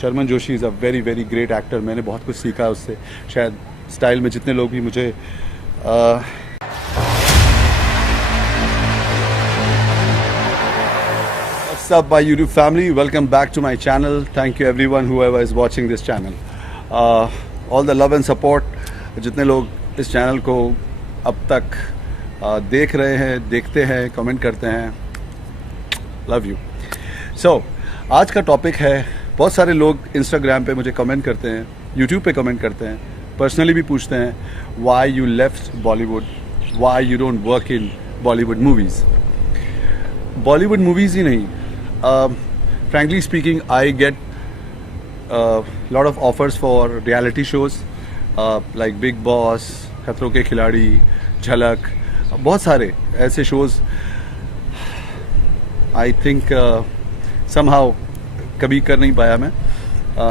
Sharman Joshi is a very very great actor. मैंने बहुत कुछ सीखा है उससे. शायद स्टाइल में जितने लोग भी मुझे What's up my YouTube family, welcome back to my channel. Thank you everyone whoever is watching this channel. All the love and support जितने लोग इस चैनल को अब तक देख रहे हैं, देखते हैं, कमेंट करते हैं, लव यू. सो आज का टॉपिक है, बहुत सारे लोग इंस्टाग्राम पे मुझे कमेंट करते हैं, यूट्यूब पे कमेंट करते हैं, पर्सनली भी पूछते हैं why you left Bollywood, why you don't work in Bollywood movies. Bollywood movies ही नहीं, frankly speaking, I get a lot of offers for reality shows like Big Boss, खतरों के खिलाड़ी, झलक, बहुत सारे ऐसे shows. I think somehow कभी कर नहीं पाया मैं.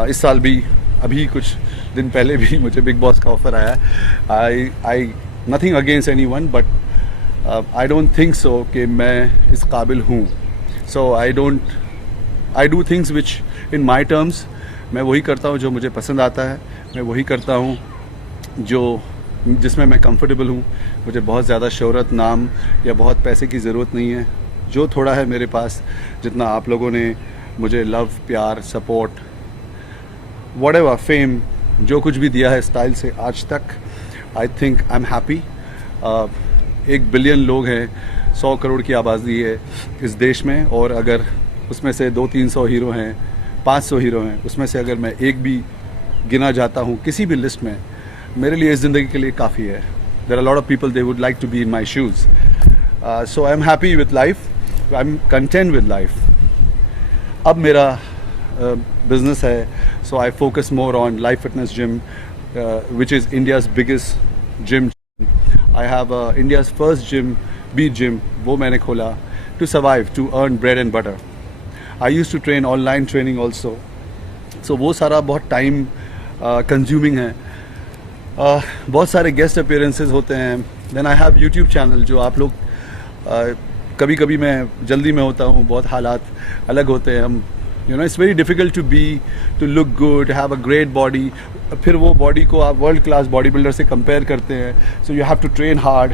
इस साल भी अभी कुछ दिन पहले भी मुझे बिग बॉस का ऑफ़र आया है. I nothing against anyone, but I don't think so कि मैं इस काबिल हूँ. So I do things which in my terms. मैं वही करता हूँ जो मुझे पसंद आता है, मैं वही करता हूँ जिसमें मैं कंफर्टेबल हूँ. मुझे बहुत ज़्यादा शोहरत, नाम या बहुत पैसे की ज़रूरत नहीं है. जो थोड़ा है मेरे पास, जितना आप लोगों ने मुझे लव, प्यार, सपोर्ट, व्हाटएवर, फेम, जो कुछ भी दिया है स्टाइल से आज तक, I think I am happy. 1 billion लोग हैं, 100 करोड़ की आबादी है इस देश में, और अगर उसमें से 200-300 हीरो हैं, 500 हीरो हैं, उसमें से अगर मैं एक भी गिना जाता हूँ किसी भी लिस्ट में, मेरे लिए इस ज़िंदगी के लिए काफ़ी है. There are lot of people they would like to be in my shoes. So I am happy with life, I am content with life. अब मेरा बिजनेस है, so I focus more on life fitness gym, which is India's biggest gym. I have India's first gym, beat gym, वो मैंने खोला to survive, to earn bread and butter. I use to train online training also. सो वो सारा बहुत time consuming है. बहुत सारे guest appearances होते हैं. Then I have YouTube channel, जो आप लोग कभी कभी मैं जल्दी में होता हूँ, बहुत हालात अलग होते हैं. हम it's very difficult to look good, have a great body. फिर वो बॉडी को आप वर्ल्ड क्लास बॉडी बिल्डर से कंपेयर करते हैं. So you have to train hard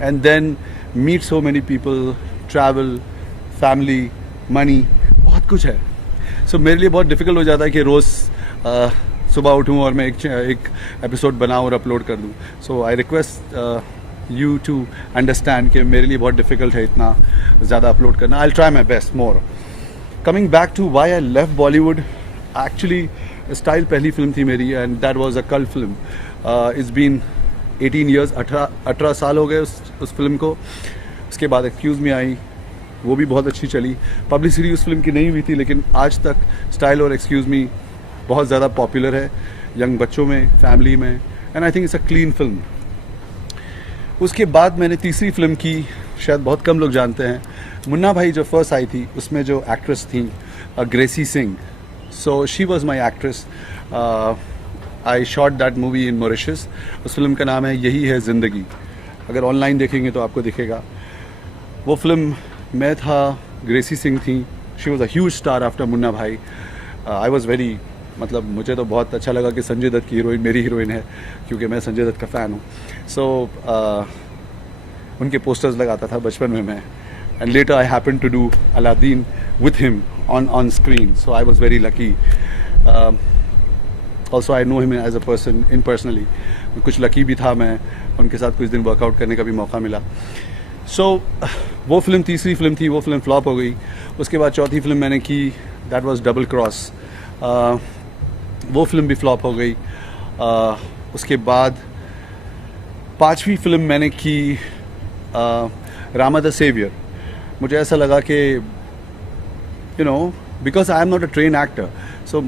and then meet so many people, travel, family, money, बहुत कुछ है. सो मेरे लिए बहुत डिफ़िकल्ट हो जाता है कि रोज़ सुबह उठूँ और मैं एक एपिसोड बनाऊँ और अपलोड कर दूँ. So I request you to understand कि मेरे लिए बहुत डिफ़िकल्ट है इतना ज़्यादा अपलोड करना. I will try my best more. Coming back to why I left Bollywood, actually style पहली फिल्म थी मेरी, and that was a cult film. It's been 18 years, 18 साल हो गए उस फिल्म को. उसके बाद एक्सक्यूज़ मी आई, वो भी बहुत अच्छी चली. पब्लिसिटी उस फिल्म की नहीं हुई थी, लेकिन आज तक स्टाइल और एक्सक्यूज़ मी बहुत ज़्यादा पॉपुलर है यंग बच्चों में, फैमिली में, and I think it's a clean film. उसके बाद मैंने तीसरी फिल्म की, शायद बहुत कम लोग जानते हैं, मुन्ना भाई जो फर्स्ट आई थी, उसमें जो एक्ट्रेस थी Gracy Singh. So she was my actress. I shot that movie in Mauritius. उस फिल्म का नाम है यही है ज़िंदगी. अगर ऑनलाइन देखेंगे तो आपको दिखेगा. वो फिल्म मैं था, ग्रेसी सिंह थी. She was a huge star after Munna Bhai. I was very, मतलब मुझे तो बहुत अच्छा लगा कि संजय दत्त की हीरोइन मेरी हीरोइन है, क्योंकि मैं संजय दत्त का फ़ैन हूँ. सो उनके पोस्टर्स लगाता था बचपन में मैं. And later I happen to do Aladdin with him on screen. So I was very lucky. Also I know him as a person in personally. कुछ लकी भी था मैं, उनके साथ कुछ दिन वर्कआउट करने का भी मौका मिला. So वो फिल्म तीसरी फिल्म थी, वो फिल्म फ्लॉप हो गई. उसके बाद चौथी फिल्म मैंने की, दैट वाज डबल क्रॉस. वो फिल्म भी फ्लॉप हो गई. उसके बाद पांचवी फिल्म मैंने की रामा द सेवियर. मुझे ऐसा लगा कि because I am not a trained actor, so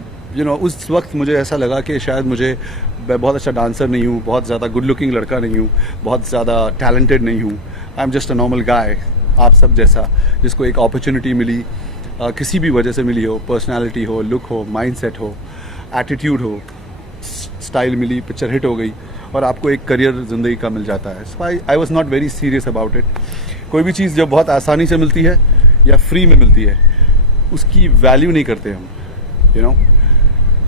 उस वक्त मुझे ऐसा लगा कि शायद मैं बहुत अच्छा डांसर नहीं हूँ, बहुत ज़्यादा गुड लुकिंग लड़का नहीं हूँ, बहुत ज़्यादा टैलेंटेड नहीं हूँ. I am just a normal guy, आप सब जैसा, जिसको एक अपॉर्चुनिटी मिली, किसी भी वजह से मिली हो, पर्सनालिटी हो, लुक हो, माइंडसेट हो, एटीट्यूड हो, स्टाइल मिली, पिक्चर हिट हो गई और आपको एक करियर ज़िंदगी का मिल जाता है. So I was not very serious about it. कोई भी चीज़ जब बहुत आसानी से मिलती है या फ्री में मिलती है, उसकी वैल्यू नहीं करते हम.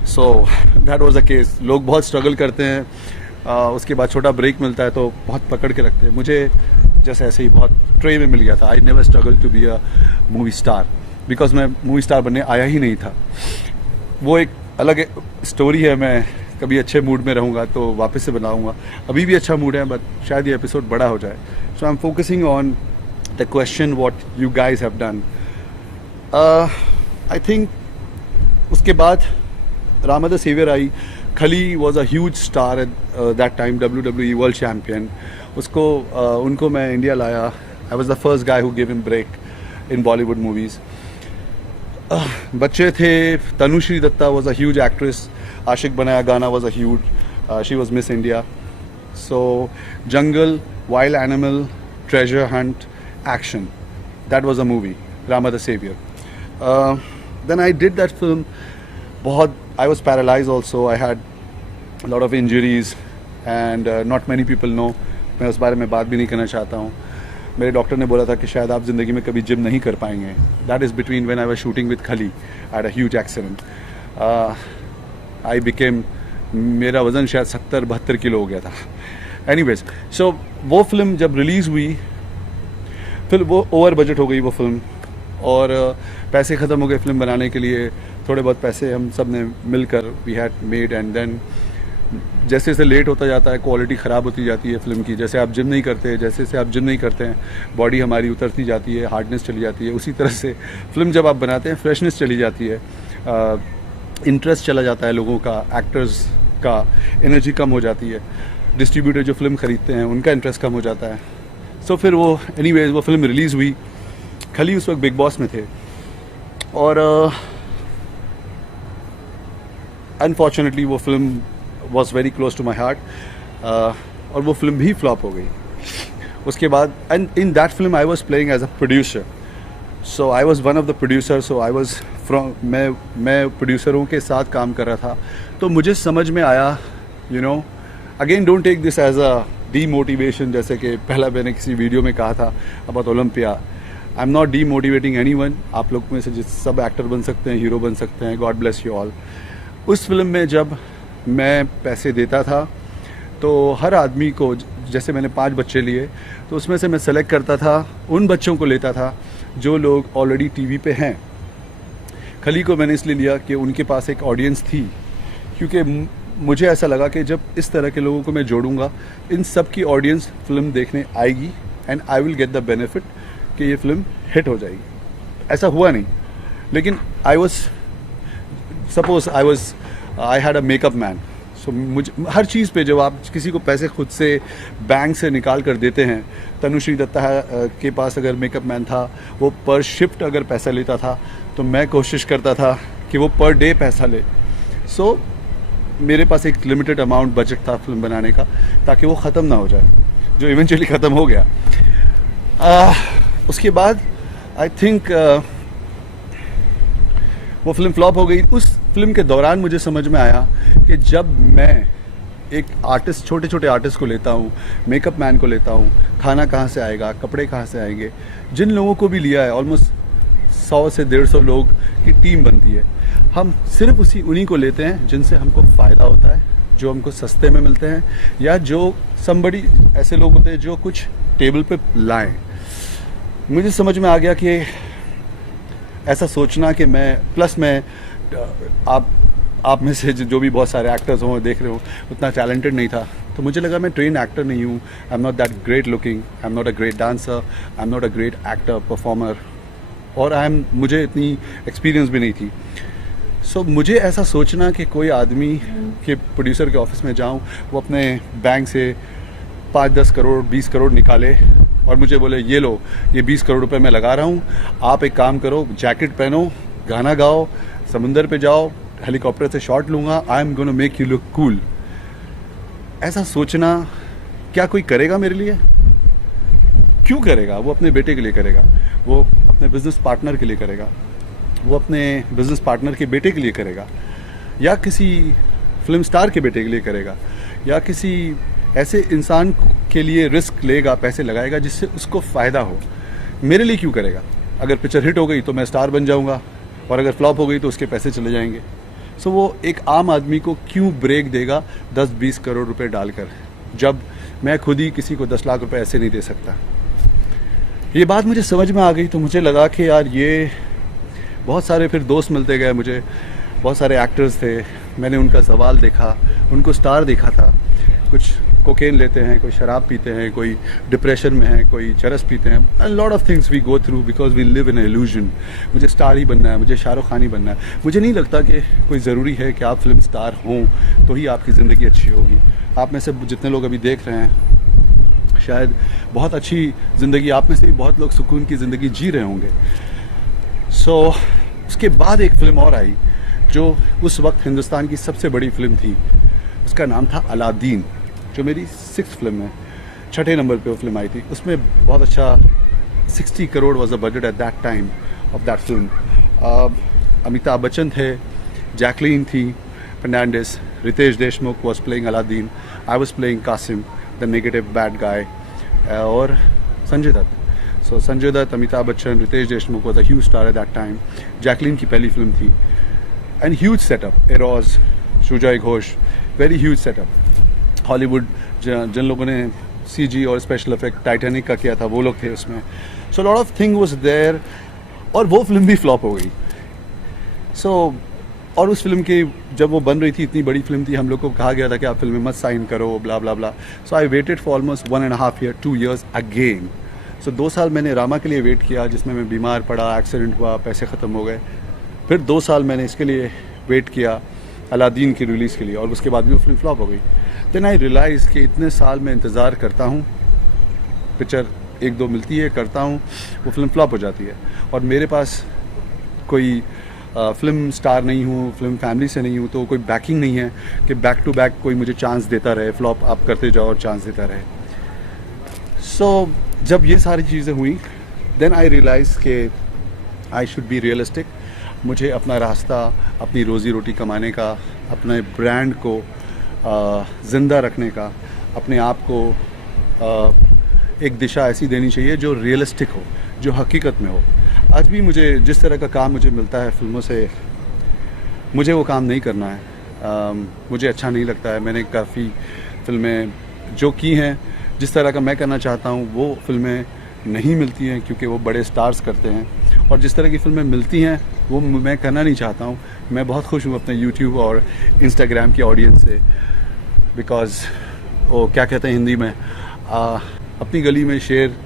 So that was the case. लोग बहुत स्ट्रगल करते हैं, उसके बाद छोटा ब्रेक मिलता है तो बहुत पकड़ के रखते हैं. मुझे जैसे ऐसे ही बहुत ट्रे में मिल गया था. I never struggle to be a movie star because मैं मूवी स्टार बनने आया ही नहीं था. वो एक अलग स्टोरी है. मैं कभी अच्छे मूड में रहूँगा तो वापस से बनाऊँगा. अभी भी अच्छा मूड है, बट शायद ये एपिसोड बड़ा हो जाए. So I am focusing on the question what you guys have done. I think उसके बाद Rama the saviour I. Khali was a huge star at that time, WWE world champion. उसको उनको मैं इंडिया लाया. I was the first guy who give him break in Bollywood movies. बच्चे थे. Tanushree Dutta was a huge actress. Aashiq Banaya गाना was a huge. She was Miss India. So jungle, wild animal, treasure hunt, action, that was a movie, Rama the saviour. Then I did that film. बहुत I was paralyzed also. I had a lot of injuries and not many people know. मैं उस बारे में बात भी नहीं करना चाहता हूँ. मेरे डॉक्टर ने बोला था कि शायद आप ज़िंदगी में कभी जिम नहीं कर पाएंगे. That is between when I was shooting with Khali. I had a huge accident. I became, मेरा वज़न शायद 70-72 किलो हो गया था. Anyways, so वो फिल्म जब रिलीज़ हुई, फिर वो ओवर बजट हो गई वो फिल्म और पैसे ख़त्म हो गए फिल्म बनाने के लिए. थोड़े बहुत पैसे हम सब ने मिलकर we had made and then जैसे जैसे लेट होता जाता है क्वालिटी ख़राब होती जाती है फिल्म की. जैसे आप जिम नहीं करते, जैसे जैसे आप जिम नहीं करते हैं बॉडी हमारी उतरती जाती है, हार्डनेस चली जाती है. उसी तरह से फिल्म जब आप बनाते हैं फ्रेशनेस चली जाती है, इंटरेस्ट चला जाता है लोगों का, एक्टर्स का एनर्जी कम हो जाती है, डिस्ट्रीब्यूटर जो फिल्म ख़रीदते हैं उनका इंटरेस्ट कम हो जाता है. सो फिर वो एनीवेज वो फिल्म रिलीज़ हुई. खली उस वक्त बिग बॉस में थे और अनफॉर्चुनेटली वो film was very close to my heart और वो फिल्म भी फ्लॉप हो गई. उसके बाद and in that film I was playing as a producer. So I was one of the producer. So I was from मैं प्रोड्यूसरों के साथ काम कर रहा था. तो मुझे समझ में आया, you know, again don't take this as a demotivation. जैसे कि पहला मैंने किसी वीडियो में कहा था about Olympia. I am not demotivating anyone. आप लोग में से सब एक्टर बन सकते हैं, हीरो बन सकते हैं. God bless you all. उस फिल्म में जब मैं पैसे देता था तो हर आदमी को, जैसे मैंने 5 बच्चे लिए तो उसमें से मैं सेलेक्ट करता था, उन बच्चों को लेता था जो लोग ऑलरेडी टीवी पे हैं. खली को मैंने इसलिए लिया कि उनके पास एक ऑडियंस थी, क्योंकि मुझे ऐसा लगा कि जब इस तरह के लोगों को मैं जोड़ूंगा इन सब की ऑडियंस फिल्म देखने आएगी and I will get the benefit कि ये फिल्म हिट हो जाएगी. ऐसा हुआ नहीं, लेकिन I had a makeup man. सो मुझे हर चीज़ पे जब आप किसी को पैसे खुद से बैंक से निकाल कर देते हैं, तनुश्री दत्ता के पास अगर मेकअप मैन था, वो पर शिफ्ट अगर पैसा लेता था तो मैं कोशिश करता था कि वो पर डे पैसा ले. सो मेरे पास एक लिमिटेड अमाउंट बजट था फिल्म बनाने का ताकि वो ख़त्म ना हो जाए, जो इवेंचुअली ख़त्म हो गया. उसके बाद आई थिंक वो फिल्म फ्लॉप हो गई. उस फिल्म के दौरान मुझे समझ में आया कि जब मैं एक आर्टिस्ट, छोटे छोटे आर्टिस्ट को लेता हूँ, मेकअप मैन को लेता हूँ, खाना कहाँ से आएगा, कपड़े कहाँ से आएंगे, जिन लोगों को भी लिया है ऑलमोस्ट 100 से 150 लोग की टीम बनती है. हम सिर्फ उन्हीं को लेते हैं जिनसे हमको फ़ायदा होता है, जो हमको सस्ते में मिलते हैं, या जो somebody ऐसे लोग होते हैं जो कुछ टेबल पे लाएं. मुझे समझ में आ गया कि ऐसा सोचना कि मैं आप में से जो भी बहुत सारे एक्टर्स हों, देख रहे हो, उतना टैलेंटेड नहीं था. तो मुझे लगा मैं ट्रेन एक्टर नहीं हूँ. आई am not that great looking, I am not a great dancer, I am not a great actor performer, और मुझे इतनी एक्सपीरियंस भी नहीं थी. सो मुझे ऐसा सोचना कि कोई आदमी के प्रोड्यूसर के ऑफिस में जाऊँ, वो अपने बैंक से 5-10 करोड़ 20 करोड़ निकाले और मुझे बोले ये लो, ये 20 करोड़ रुपए मैं लगा रहा हूँ, आप एक काम करो, जैकेट पहनो, गाना गाओ, समुंदर पे जाओ, हेलीकॉप्टर से शॉट लूँगा, I am gonna make you look cool. ऐसा सोचना क्या कोई करेगा मेरे लिए? क्यों करेगा? वो अपने बेटे के लिए करेगा, वो अपने बिजनेस पार्टनर के लिए करेगा, वो अपने बिजनेस पार्टनर के बेटे के लिए करेगा, या किसी फिल्म स्टार के बेटे के लिए करेगा, या किसी ऐसे इंसान के लिए रिस्क लेगा, पैसे लगाएगा जिससे उसको फ़ायदा हो. मेरे लिए क्यों करेगा? अगर पिक्चर हिट हो गई तो मैं स्टार बन जाऊंगा, और अगर फ्लॉप हो गई तो उसके पैसे चले जाएंगे. सो वो एक आम आदमी को क्यों ब्रेक देगा 10-20 करोड़ रुपए डालकर, जब मैं खुद ही किसी को 10 लाख रुपए ऐसे नहीं दे सकता। ये बात मुझे समझ में आ गई तो मुझे लगा कि यार ये बहुत सारे फिर दोस्त मिलते गए मुझे, बहुत सारे एक्टर्स थे, मैंने उनका सवाल देखा, उनको स्टार देखा था। कुछ कोकेन लेते हैं, कोई शराब पीते हैं, कोई डिप्रेशन में है, कोई चरस पीते हैं। A lot of things we go through because we live in an illusion. मुझे स्टार ही बनना है, मुझे शाहरुख खान ही बनना है। मुझे नहीं लगता कि कोई ज़रूरी है कि आप फिल्म स्टार हों तो ही आपकी ज़िंदगी अच्छी होगी। आप में से जितने लोग अभी देख रहे हैं, शायद बहुत अच्छी ज़िंदगी, आप में से भी बहुत लोग सुकून की ज़िंदगी जी रहे होंगे। सो उसके बाद एक फ़िल्म और आई जो उस वक्त हिंदुस्तान की सबसे बड़ी फ़िल्म थी, उसका नाम था अलादीन, जो मेरी 6th फिल्म है, 6ठे नंबर पे वो फिल्म आई थी। उसमें बहुत अच्छा 60 crore was the budget at that time of that film. Amitabh Bachchan थे, जैकलीन थी Fernandez, Riteish Deshmukh was playing Aladdin, I was playing Kasim the negative bad guy, और Sanjay Dutt. So Sanjay Dutt, Amitabh Bachchan, Riteish Deshmukh was a huge star at that time. Jacqueline की पहली फिल्म थी and huge setup, Eros, Sujoy Ghosh, very huge setup. Hollywood जिन लोगों ने CG और स्पेशल इफेक्ट टाइटैनिक का किया था वो लोग थे उसमें। So lot of thing was there, और वो फिल्म भी फ्लॉप हो गई। सो और उस फिल्म की जब वो बन रही थी, इतनी बड़ी फिल्म थी, हम लोग को कहा गया था कि आप फिल्म में मत साइन करो, blah blah blah. So I waited for almost 1.5 year, 2 years again. So 2 साल मैंने रामा के लिए वेट किया, जिसमें मैं बीमार पड़ा, एक्सीडेंट हुआ, पैसे ख़त्म हो गए। फिर 2 साल मैंने इसके लिए वेट किया, अलादीन की रिलीज़ के लिए, और उसके बाद भी वो फिल्म फ्लॉप हो गई। देन आई रियलाइज़ कि इतने साल मैं इंतज़ार करता हूँ, पिक्चर 1-2 मिलती है, करता हूँ, वो फिल्म फ्लॉप हो जाती है, और मेरे पास कोई फिल्म स्टार नहीं हूँ, फिल्म फैमिली से नहीं हूँ, तो कोई बैकिंग नहीं है कि बैक टू बैक कोई मुझे चांस देता रहे, फ्लॉप आप करते जाओ और चांस देता रहे। सो जब ये सारी चीज़ें हुई, देन आई रियलाइज़ कि आई शुड बी रियलिस्टिक। मुझे अपना रास्ता, अपनी रोज़ी रोटी कमाने का, अपने ब्रांड को ज़िंदा रखने का, अपने आप को एक दिशा ऐसी देनी चाहिए जो रियलिस्टिक हो, जो हकीकत में हो। आज भी मुझे जिस तरह का काम मुझे मिलता है फिल्मों से, मुझे वो काम नहीं करना है। मुझे अच्छा नहीं लगता है। मैंने काफ़ी फिल्में जो की हैं, जिस तरह का मैं करना चाहता हूँ वो फिल्में नहीं मिलती हैं, क्योंकि वो बड़े स्टार्स करते हैं, और जिस तरह की फिल्में मिलती हैं वो मैं करना नहीं चाहता हूँ। मैं बहुत खुश हूँ अपने यूट्यूब और इंस्टाग्राम की ऑडियंस से, बिकॉज़ वो क्या कहते हैं हिंदी में, अपनी गली में शेर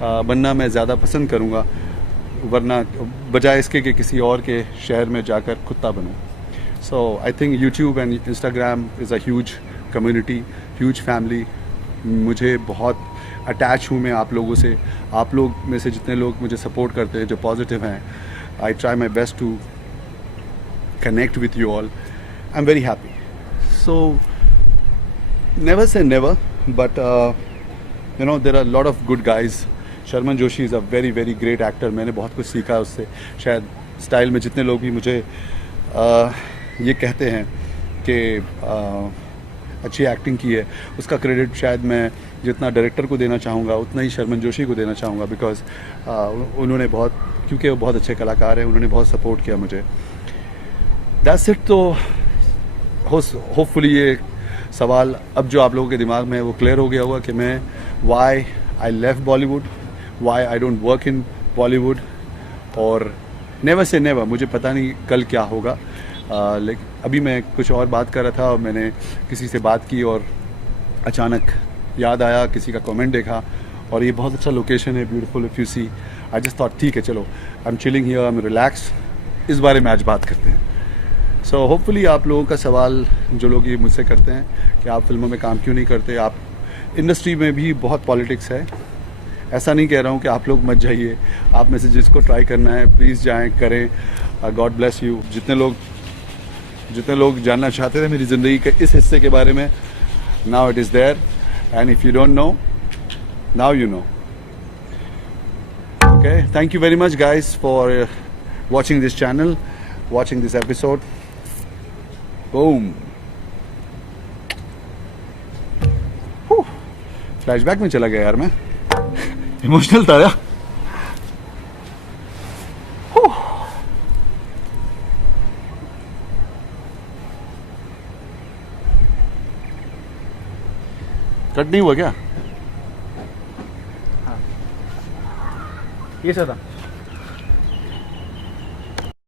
बनना मैं ज़्यादा पसंद करूँगा, वरना बजाय इसके कि किसी और के शहर में जाकर कुत्ता बनूँ। So I think YouTube and Instagram is a huge community, huge family. मुझे बहुत अटैच हूँ मैं आप लोगों से। आप लोग में से जितने लोग मुझे सपोर्ट करते हैं, जो पॉजिटिव हैं, I try my best to connect with you all. I am very happy. So never say never, but there are a lot of good guys. Sharman Joshi is a very very great actor. मैंने बहुत कुछ सीखा है उससे। शायद style में जितने लोग भी मुझे ये कहते हैं कि अच्छी एक्टिंग की है, उसका क्रेडिट शायद मैं जितना डायरेक्टर को देना चाहूँगा उतना ही शर्मन जोशी को देना चाहूँगा, बिकॉज उन्होंने बहुत, क्योंकि वो बहुत अच्छे कलाकार हैं, उन्होंने बहुत सपोर्ट किया मुझे। That's it. तो होपफुली ये सवाल अब जो आप लोगों के दिमाग में है वो क्लियर हो गया होगा कि मैं why I left Bollywood, why I don't work in Bollywood, और नेवर से नेवर, मुझे पता नहीं कल क्या होगा। लेकिन अभी मैं कुछ और बात कर रहा था और मैंने किसी से बात की और अचानक याद आया, किसी का कमेंट देखा, और ये बहुत अच्छा लोकेशन है, beautiful if you see. I just thought ठीक है चलो, I am chilling here, I am relax, इस बारे में आज बात करते हैं। सो होपफुली आप लोगों का सवाल जो लोग ये मुझसे करते हैं कि आप फिल्मों में काम क्यों नहीं करते, आप इंडस्ट्री में भी बहुत पॉलिटिक्स है। ऐसा नहीं कह रहा हूँ कि आप लोग मत जाइए, आप में से जिसको ट्राई करना है प्लीज़ जाएं, करें। God bless you. जितने लोग जानना चाहते थे मेरी ज़िंदगी के इस हिस्से के बारे में, now it is there, and if you don't know, now you know. Okay, thank you very much guys for watching this channel, watching this episode. Boom. Flashback में चला गया यार मैं, इमोशनल था यार। कट नहीं हुआ क्या? ये सर था